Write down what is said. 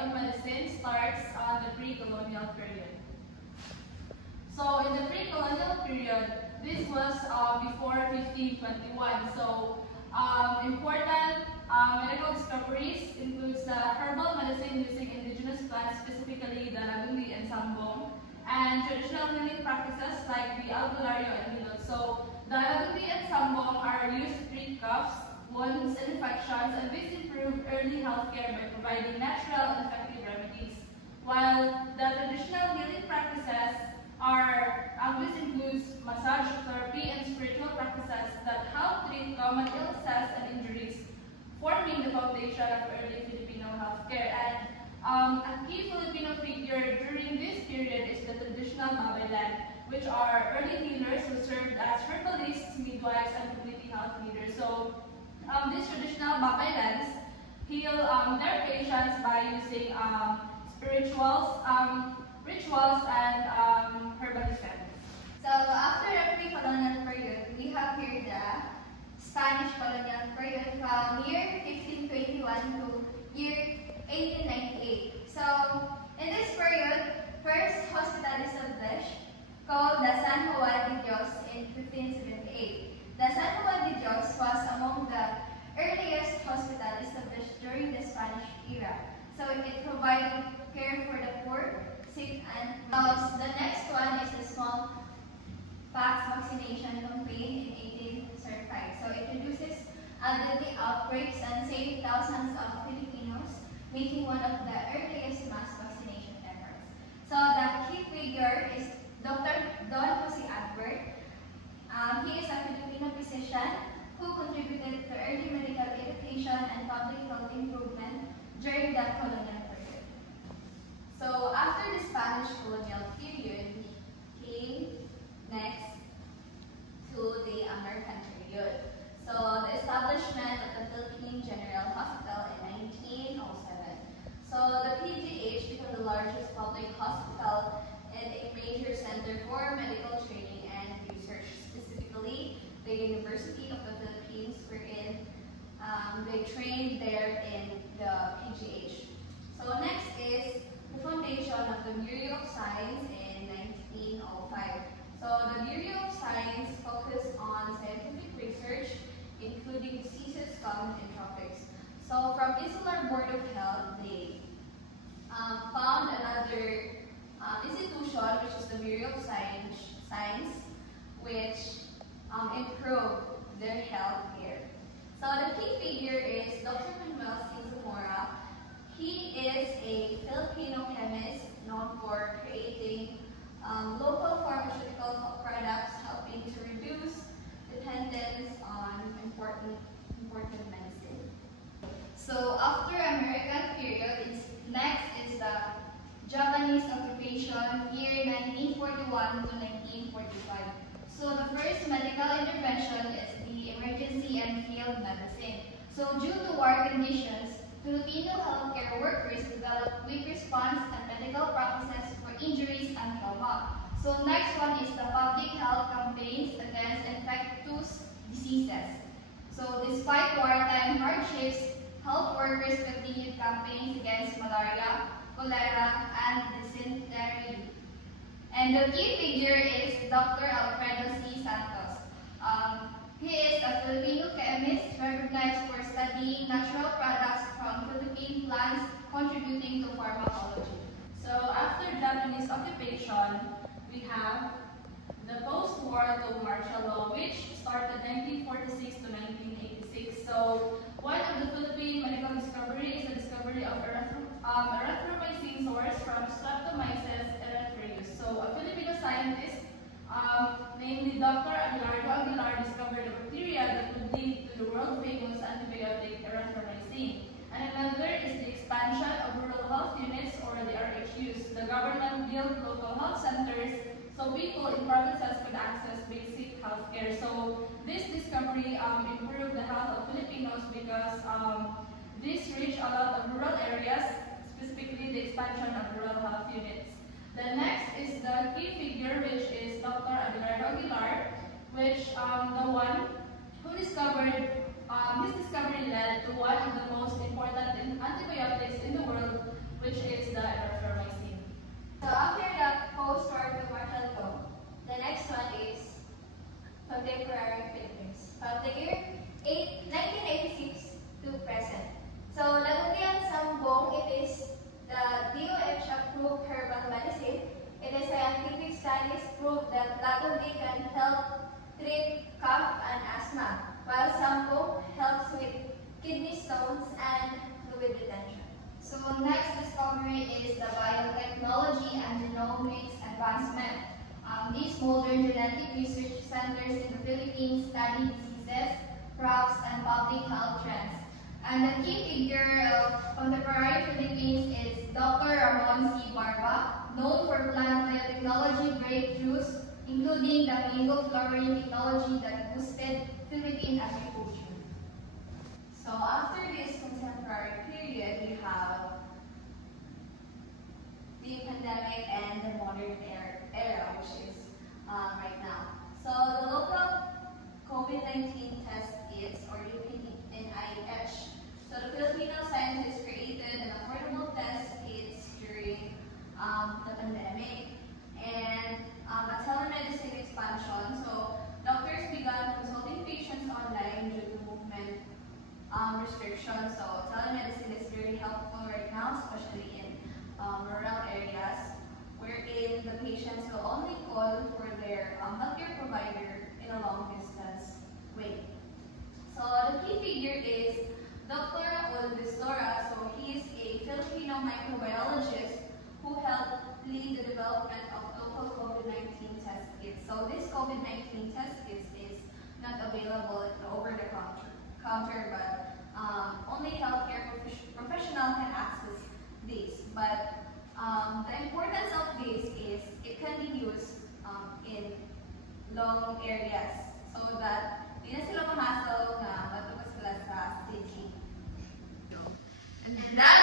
of medicine starts on the pre-colonial period. So in the pre-colonial period, this was before 1521. So important medical discoveries includes the herbal medicine using indigenous plants, specifically the Lagundi and Sambong, and traditional healing practices like the Albularyo and Milot. So the Lagundi and Sambong are used to treat coughs, wounds, and infections, and this improved early healthcare by providing natural and effective remedies. While the traditional healing practices this includes massage therapy and spiritual practices that help treat common illnesses and injuries, forming the foundation of early Filipino healthcare. And a key Filipino figure during this period is the traditional Babaylan, which are early healers who served as herbalists, midwives, and community health leaders. So these traditional Babaylans heal their patients by using rituals and herbalism. So after the pre-colonial period, we have here the Spanish colonial period from year 1521 to year 1898. So in this period, first hospital is established called the San Juan de Dios in 1578. The San Juan de Dios was among the earliest hospital established during the Spanish era. So it provided care for the poor, sick, and the next one is the smallpox vaccination campaign in 1835. So it reduces deadly outbreaks and saved thousands of Filipinos, making one of the earliest mass vaccination efforts. So the key figure is Dr. Don Jose Albert. He is a Filipino physician who contributed to early medical education and public health improvement during the colonial period. So after the Spanish colonial period, we came next to the American period. So the establishment of the Philippine General Hospital in 1907. So the PGH became the largest public hospital and a major center for medical training and research, specifically the University of the Philippines, wherein they trained there in the PGH. So next is the foundation of the Bureau of Science in 1905. So the Bureau of Science focused on scientific research, including diseases common in tropics. So from Insular Board of Health, they found another institution, which is the Bureau of Science, which improved their health care. So the key figure is Dr. Manuel C. Zamora. He is a Filipino chemist known for creating local pharmaceutical products, helping to reduce dependence on important medicine. So after American period, next is the Japanese occupation, year 1941 to 1945. So the first medical intervention is the emergency and field medicine. So due to war conditions, Filipino healthcare workers developed quick response and medical practices for injuries and trauma. So next one is the public health campaigns against infectious diseases. So despite wartime hardships, health workers continued campaigns against malaria, cholera, and dysentery. And the key figure is Dr. Alfredo C. Santos. He is a Filipino chemist recognized for studying natural products from Philippine plants, contributing to pharmacology. So after Japanese occupation, we have the post-war martial law, which started 1946 to 1986. So one of the Philippine medical discovery is the discovery of erythromycin source from Streptomyces erythraeus. So a Filipino scientist, namely Dr. Aguilar discovered a bacteria that would lead to the world-famous antibiotic erythromycin. And another is the expansion of rural health units, or the RHUs. The government built local health centers so people in provinces could access basic health care. So this discovery improved the health of Filipinos because this reached a lot of rural areas, specifically the expansion of rural health units. The next is the key figure, which is Dr. Aguilar, which the one who discovered, his discovery led to one of the most important antibiotics in the world, which scientific research centers in the Philippines study diseases, crops, and public health trends. And the key figure of contemporary Philippines is Dr. Ramon C. Barba, known for plant biotechnology breakthroughs, including the mango flowering technology that boosted Philippine agriculture. So after this contemporary period, we have the pandemic and the modern era, which is right now. So the local COVID-19 test kits, or the NIH. So the Filipino scientists created an affordable test kits during the pandemic and a telemedicine expansion. So doctors began consulting patients online due to movement restrictions. So telemedicine is very helpful right now, especially in rural areas, wherein the patients will only call for their healthcare provider in a long distance way. So the key figure is Dr. Raul Bistora. So he is a Filipino microbiologist who helped lead the development of local COVID-19 test kits. So this COVID-19 test kits is not available over the counter, but only healthcare professional can access these. But the importance of this is it can be used in long areas so that di na sila mahassle na matukas sila sa city. And that